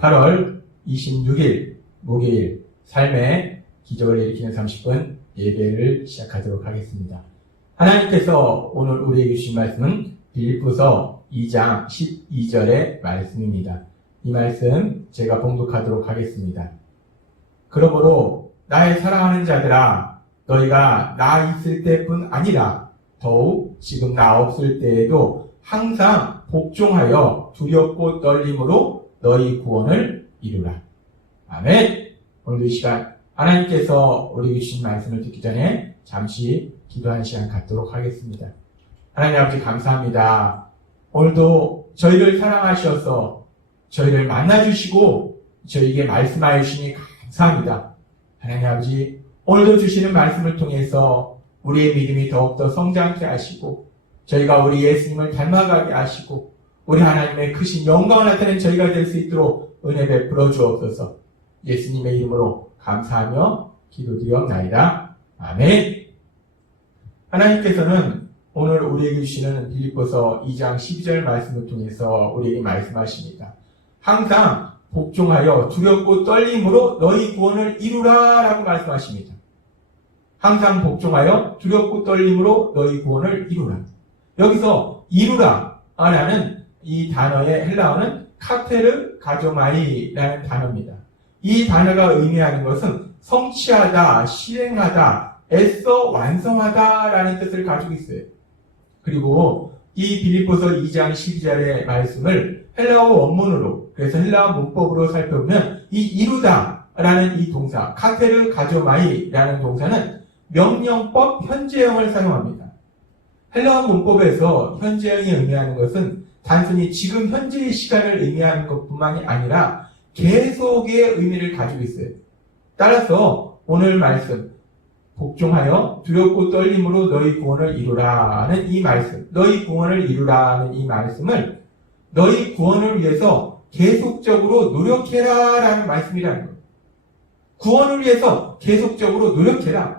8월 26일 목요일 삶의 기적을 일으키는 30분 예배를 시작하도록 하겠습니다. 하나님께서 오늘 우리에게 주신 말씀은 빌립보서 2장 12절의 말씀입니다. 이 말씀 제가 봉독하도록 하겠습니다. 그러므로 나의 사랑하는 자들아, 너희가 나 있을 때뿐 아니라 더욱 지금 나 없을 때에도 항상 복종하여 두렵고 떨림으로 너희 구원을 이루라. 아멘. 오늘도 이 시간 하나님께서 우리에게 주신 말씀을 듣기 전에 잠시 기도하는 시간 갖도록 하겠습니다. 하나님 아버지 감사합니다. 오늘도 저희를 사랑하셔서 저희를 만나주시고 저희에게 말씀하여 주시니 감사합니다. 하나님 아버지, 오늘도 주시는 말씀을 통해서 우리의 믿음이 더욱더 성장케 하시고 저희가 우리 예수님을 닮아가게 하시고 우리 하나님의 크신 영광을 나타낸 저희가 될 수 있도록 은혜 베풀어 주옵소서. 예수님의 이름으로 감사하며 기도드리옵나이다. 아멘. 하나님께서는 오늘 우리에게 주시는 빌립보서 2장 12절 말씀을 통해서 우리에게 말씀하십니다. 항상 복종하여 두렵고 떨림으로 너희 구원을 이루라 라고 말씀하십니다. 항상 복종하여 두렵고 떨림으로 너희 구원을 이루라. 여기서 이루라 라는 이 단어의 헬라어는 카테르 가조마이라는 단어입니다. 이 단어가 의미하는 것은 성취하다, 실행하다, 애써 완성하다 라는 뜻을 가지고 있어요. 그리고 이 빌립보서 2장 12절의 말씀을 헬라어 원문으로, 그래서 헬라어 문법으로 살펴보면 이 이루다 라는 이 동사, 카테르 가조마이 라는 동사는 명령법 현재형을 사용합니다. 헬라어 문법에서 현재형이 의미하는 것은 단순히 지금 현재의 시간을 의미하는 것뿐만이 아니라 계속의 의미를 가지고 있어요. 따라서 오늘 말씀, 복종하여 두렵고 떨림으로 너희 구원을 이루라는 이 말씀, 너희 구원을 이루라는 이 말씀을 너희 구원을 위해서 계속적으로 노력해라 라는 말씀이라는 거예요. 구원을 위해서 계속적으로 노력해라.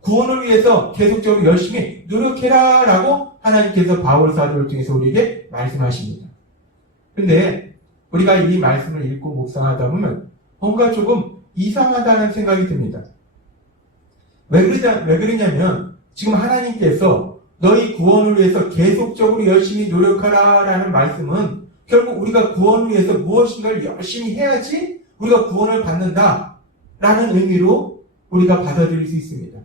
구원을 위해서 계속적으로 열심히 노력해라 라고 하나님께서 바울 사도를 통해서 우리에게 말씀하십니다. 그런데 우리가 이 말씀을 읽고 묵상하다 보면 뭔가 조금 이상하다는 생각이 듭니다. 왜 그러냐면 지금 하나님께서 너희 구원을 위해서 계속적으로 열심히 노력하라 라는 말씀은 결국 우리가 구원을 위해서 무엇인가를 열심히 해야지 우리가 구원을 받는다 라는 의미로 우리가 받아들일 수 있습니다.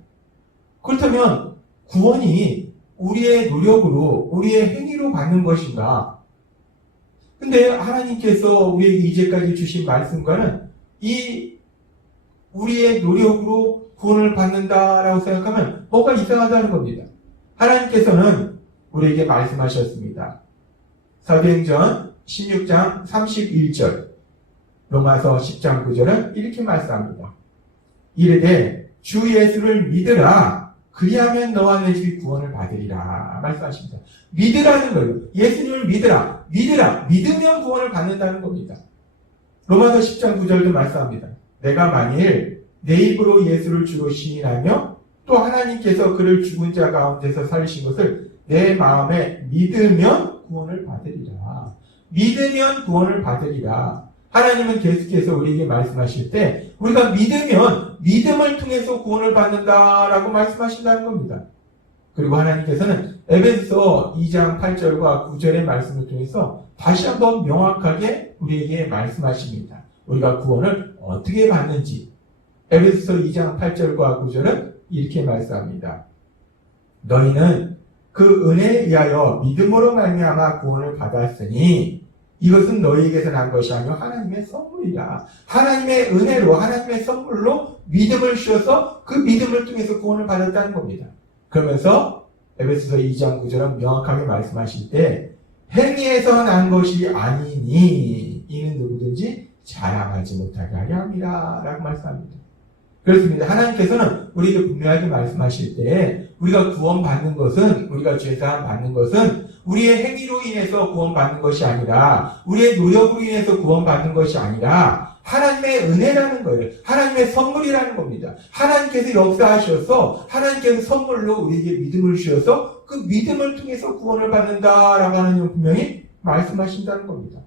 그렇다면 구원이 우리의 노력으로, 우리의 행위로 받는 것인가? 근데 하나님께서 우리에게 이제까지 주신 말씀과는 이 우리의 노력으로 구원을 받는다라고 생각하면 뭐가 이상하다는 겁니다. 하나님께서는 우리에게 말씀하셨습니다. 사도행전 16장 31절, 로마서 10장 9절은 이렇게 말씀합니다. 이르되 주 예수를 믿으라. 그리하면 너와 내 집이 구원을 받으리라 말씀하십니다. 믿으라는 거예요. 예수님을 믿으라. 믿으라. 믿으면 구원을 받는다는 겁니다. 로마서 10장 9절도 말씀합니다. 내가 만일 내 입으로 예수를 주로 시인하며 또 하나님께서 그를 죽은 자 가운데서 살리신 것을 내 마음에 믿으면 구원을 받으리라. 믿으면 구원을 받으리라. 하나님은 계속해서 우리에게 말씀하실 때 우리가 믿으면 믿음을 통해서 구원을 받는다라고 말씀하신다는 겁니다. 그리고 하나님께서는 에베소서 2장 8절과 9절의 말씀을 통해서 다시 한번 명확하게 우리에게 말씀하십니다. 우리가 구원을 어떻게 받는지. 에베소서 2장 8절과 9절은 이렇게 말씀합니다. 너희는 그 은혜에 의하여 믿음으로 말미암아 구원을 받았으니 이것은 너희에게서 난 것이 아니요 하나님의 선물이라. 하나님의 은혜로, 하나님의 선물로 믿음을 주셔서 그 믿음을 통해서 구원을 받았다는 겁니다. 그러면서 에베소서 2장 9절은 명확하게 말씀하실 때 행위에서 난 것이 아니니 이는 누구든지 자랑하지 못하게 하려 함이라 라고 말씀합니다. 그렇습니다. 하나님께서는 우리에게 분명하게 말씀하실 때 우리가 구원받는 것은, 우리가 죄사함 받는 것은 우리의 행위로 인해서 구원받는 것이 아니라, 우리의 노력으로 인해서 구원받는 것이 아니라 하나님의 은혜라는 거예요. 하나님의 선물이라는 겁니다. 하나님께서 역사하셔서 하나님께서 선물로 우리에게 믿음을 주셔서 그 믿음을 통해서 구원을 받는다라고 하나님은 분명히 말씀하신다는 겁니다.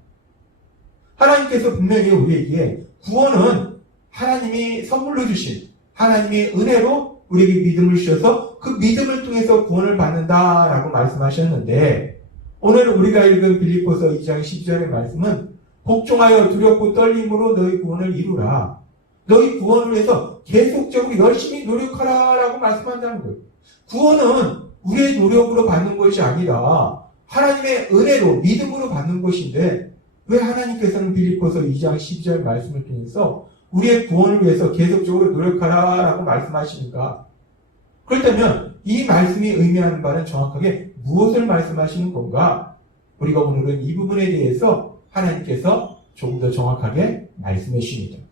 하나님께서 분명히 우리에게 구원은 하나님이 선물로 주신 하나님의 은혜로 우리에게 믿음을 주셔서 그 믿음을 통해서 구원을 받는다라고 말씀하셨는데, 오늘 우리가 읽은 빌립보서 2장 12절의 말씀은 복종하여 두렵고 떨림으로 너희 구원을 이루라. 너희 구원을 위해서 계속적으로 열심히 노력하라 라고 말씀한다는 거예요. 구원은 우리의 노력으로 받는 것이 아니라 하나님의 은혜로 믿음으로 받는 것인데, 왜 하나님께서는 빌립보서 2장 12절 말씀을 통해서 우리의 구원을 위해서 계속적으로 노력하라 라고 말씀하시는가? 그렇다면 이 말씀이 의미하는 바는 정확하게 무엇을 말씀하시는 건가? 우리가 오늘은 이 부분에 대해서 하나님께서 조금 더 정확하게 말씀해 주십니다.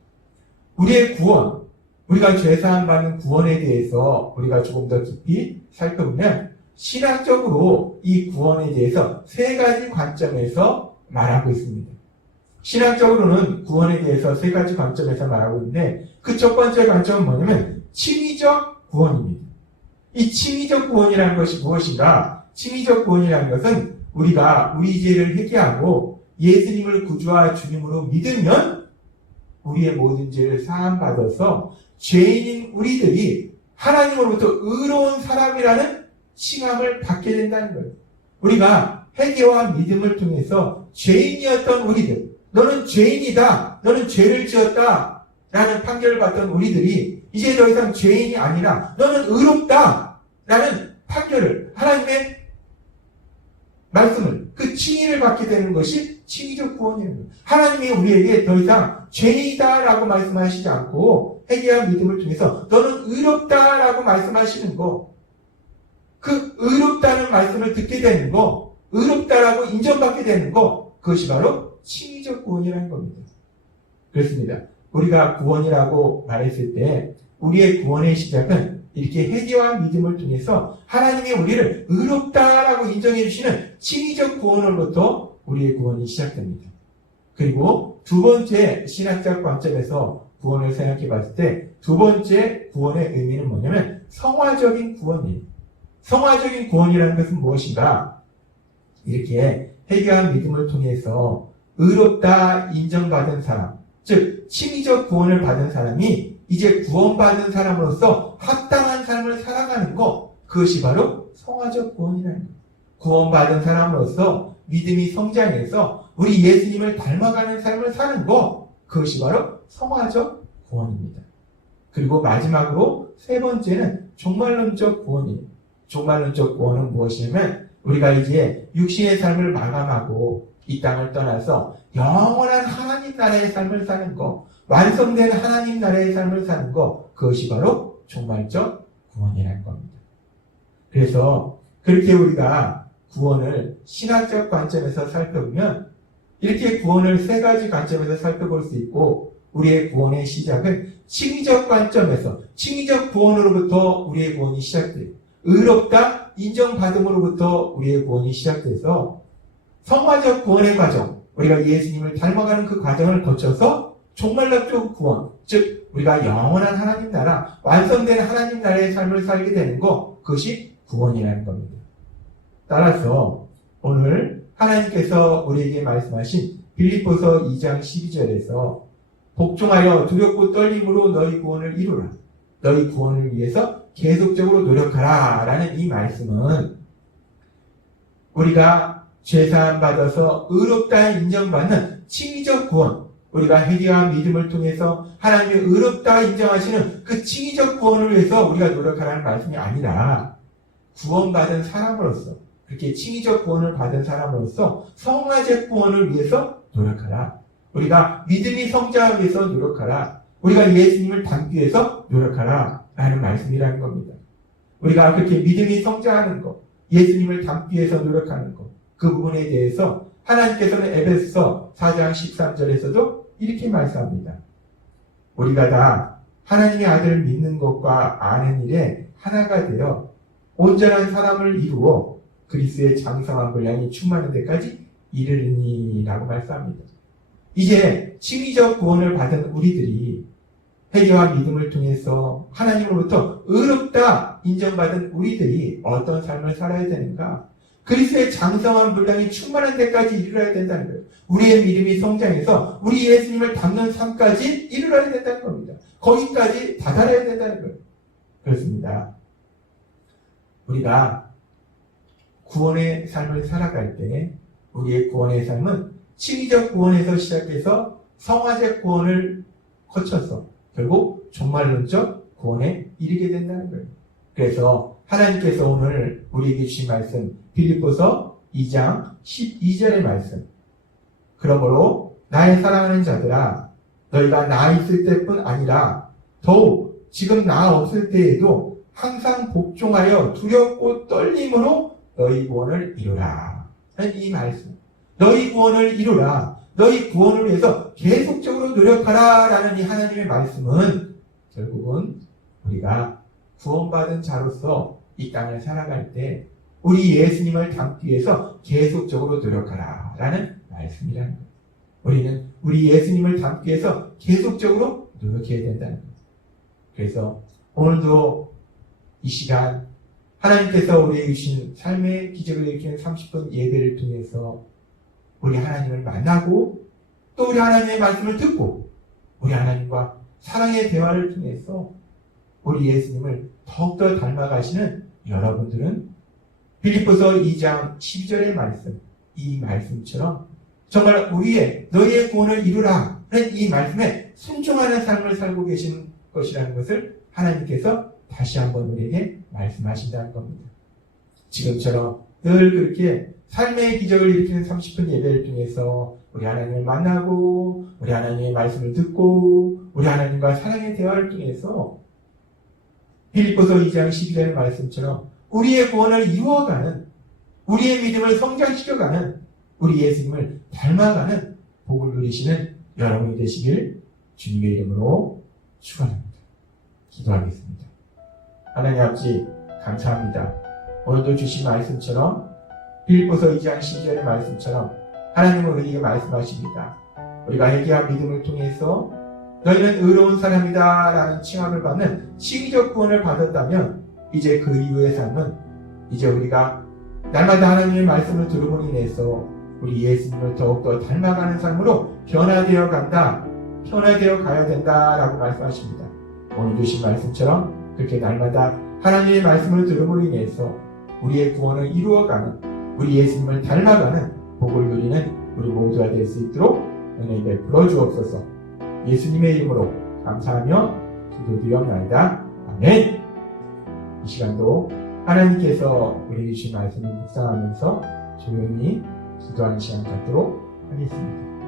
우리의 구원, 우리가 죄사함 받는 구원에 대해서 우리가 조금 더 깊이 살펴보면 신학적으로 이 구원에 대해서 세 가지 관점에서 말하고 있습니다. 신학적으로는 구원에 대해서 세 가지 관점에서 말하고 있는데, 그 첫 번째 관점은 뭐냐면 칭의적 구원입니다. 이 칭의적 구원이라는 것이 무엇인가? 칭의적 구원이라는 것은 우리가 우리 죄를 회개하고 예수님을 구주와 주님으로 믿으면 우리의 모든 죄를 사함받아서 죄인인 우리들이 하나님으로부터 의로운 사람이라는 칭함을 받게 된다는 거예요. 우리가 회개와 믿음을 통해서 죄인이었던 우리들, 너는 죄인이다, 너는 죄를 지었다 라는 판결을 받던 우리들이 이제 더 이상 죄인이 아니라 너는 의롭다 라는 판결을, 하나님의 말씀을, 그 칭의를 받게 되는 것이 칭의적 구원입니다. 하나님이 우리에게 더 이상 죄인이다 라고 말씀하시지 않고 회개와 믿음을 통해서 너는 의롭다 라고 말씀하시는 거, 그 의롭다는 말씀을 듣게 되는 거, 의롭다라고 인정받게 되는 거, 그것이 바로 칭의적 구원이라는 겁니다. 그렇습니다. 우리가 구원이라고 말했을 때 우리의 구원의 시작은 이렇게 회개와 믿음을 통해서 하나님이 우리를 의롭다라고 인정해 주시는 칭의적 구원으로부터 우리의 구원이 시작됩니다. 그리고 두 번째 신학적 관점에서 구원을 생각해 봤을 때 두 번째 구원의 의미는 뭐냐면 성화적인 구원이에요. 성화적인 구원이라는 것은 무엇인가? 이렇게 회개와 믿음을 통해서 의롭다 인정받은 사람, 즉 칭의적 구원을 받은 사람이 이제 구원받은 사람으로서 합당한 삶을 살아가는 것, 그것이 바로 성화적 구원이라는 거예요. 구원받은 사람으로서 믿음이 성장해서 우리 예수님을 닮아가는 삶을 사는 것, 그것이 바로 성화적 구원입니다. 그리고 마지막으로 세 번째는 종말론적 구원이에요. 종말론적 구원은 무엇이냐면 우리가 이제 육신의 삶을 마감하고 이 땅을 떠나서 영원한 하나님 나라의 삶을 사는 것, 완성된 하나님 나라의 삶을 사는 것, 그것이 바로 종말적 구원이라는 겁니다. 그래서 그렇게 우리가 구원을 신학적 관점에서 살펴보면 이렇게 구원을 세 가지 관점에서 살펴볼 수 있고, 우리의 구원의 시작은 칭의적 관점에서 칭의적 구원으로부터 우리의 구원이 시작돼요. 의롭다 인정받음으로부터 우리의 구원이 시작돼서 성화적 구원의 과정, 우리가 예수님을 닮아가는 그 과정을 거쳐서 종말론적 구원, 즉 우리가 영원한 하나님 나라, 완성된 하나님 나라의 삶을 살게 되는 것, 그것이 구원이라는 겁니다. 따라서 오늘 하나님께서 우리에게 말씀하신 빌립보서 2장 12절에서 복종하여 두렵고 떨림으로 너희 구원을 이루라, 너희 구원을 위해서 계속적으로 노력하라 라는 이 말씀은 우리가 죄사함 받아서 의롭다 인정받는 칭의적 구원, 우리가 회개와 믿음을 통해서 하나님의 의롭다 인정하시는 그 칭의적 구원을 위해서 우리가 노력하라는 말씀이 아니라, 구원받은 사람으로서, 그렇게 칭의적 구원을 받은 사람으로서 성화적 구원을 위해서 노력하라. 우리가 믿음이 성장하기 위해서 노력하라. 우리가 예수님을 닮기 위해서 노력하라 라는 말씀이라는 겁니다. 우리가 그렇게 믿음이 성장하는 것, 예수님을 닮기 위해서 노력하는 것, 그 부분에 대해서 하나님께서는 에베소서 4장 13절에서도 이렇게 말씀합니다. 우리가 다 하나님의 아들을 믿는 것과 아는 일에 하나가 되어 온전한 사람을 이루어 그리스도의 장성한 분량이 충만한 데까지 이르리니 라고 말씀합니다. 이제 칭의적 구원을 받은 우리들이 회개와 믿음을 통해서 하나님으로부터 의롭다 인정받은 우리들이 어떤 삶을 살아야 되는가? 그리스도의 장성한 분량이 충만한 데까지 이르러야 된다는 거예요. 우리의 믿음이 성장해서 우리 예수님을 닮는 삶까지 이르러야 된다는 겁니다. 거기까지 다다라야 된다는 거예요. 그렇습니다. 우리가 구원의 삶을 살아갈 때 우리의 구원의 삶은 칭의적 구원에서 시작해서 성화적 구원을 거쳐서 결국 종말론적 구원에 이르게 된다는 거예요. 그래서 하나님께서 오늘 우리에게 주신 말씀 빌립보서 2장 12절의 말씀, 그러므로 나의 사랑하는 자들아 너희가 나 있을 때뿐 아니라 더욱 지금 나 없을 때에도 항상 복종하여 두렵고 떨림으로 너희 구원을 이루라. 이 말씀, 너희 구원을 이루라, 너희 구원을 위해서 계속적으로 노력하라 라는 이 하나님의 말씀은 결국은 우리가 구원받은 자로서 이 땅을 살아갈 때 우리 예수님을 닮기 위해서 계속적으로 노력하라 라는 말씀이라는 거예요. 우리는 우리 예수님을 닮기 위해서 계속적으로 노력해야 된다는 거예요. 그래서 오늘도 이 시간 하나님께서 우리에게 주신 삶의 기적을 일으키는 30분 예배를 통해서 우리 하나님을 만나고 또 우리 하나님의 말씀을 듣고 우리 하나님과 사랑의 대화를 통해서 우리 예수님을 더욱더 닮아가시는 여러분들은 빌립보서 2장 12절의 말씀, 이 말씀처럼 정말 너희의 구원을 이루라 하는 이 말씀에 순종하는 삶을 살고 계신 것이라는 것을 하나님께서 다시 한번 우리에게 말씀하신다는 겁니다. 지금처럼 늘 그렇게 삶의 기적을 일으키는 30분 예배를 통해서 우리 하나님을 만나고 우리 하나님의 말씀을 듣고 우리 하나님과 사랑의 대화를 통해서 빌립보서 2장 12절의 말씀처럼 우리의 구원을 이루어가는, 우리의 믿음을 성장시켜가는, 우리 예수님을 닮아가는 복을 누리시는 여러분이 되시길 주님의 이름으로 축원합니다. 기도하겠습니다. 하나님 아버지 감사합니다. 오늘도 주신 말씀처럼 빌립보서 2장 12절의 말씀처럼 하나님은 우리에게 말씀하십니다. 우리가 회개와 믿음을 통해서 너희는 의로운 사람이다 라는 칭함을 받는 칭의적 구원을 받았다면 이제 그 이후의 삶은 이제 우리가 날마다 하나님의 말씀을 들음으로 인해서 우리 예수님을 더욱더 닮아가는 삶으로 변화되어 간다, 변화되어 가야 된다라고 말씀하십니다. 오늘 주신 말씀처럼 그렇게 날마다 하나님의 말씀을 들음으로 인해서 우리의 구원을 이루어가는, 우리 예수님을 닮아가는 복을 누리는 우리 모두가 될 수 있도록 은혜 베풀어 주옵소서. 예수님의 이름으로 감사하며 기도드리옵나이다. 아멘. 이 시간도 하나님께서 우리에게 주신 말씀을 묵상하면서 조용히 기도하는 시간 갖도록 하겠습니다.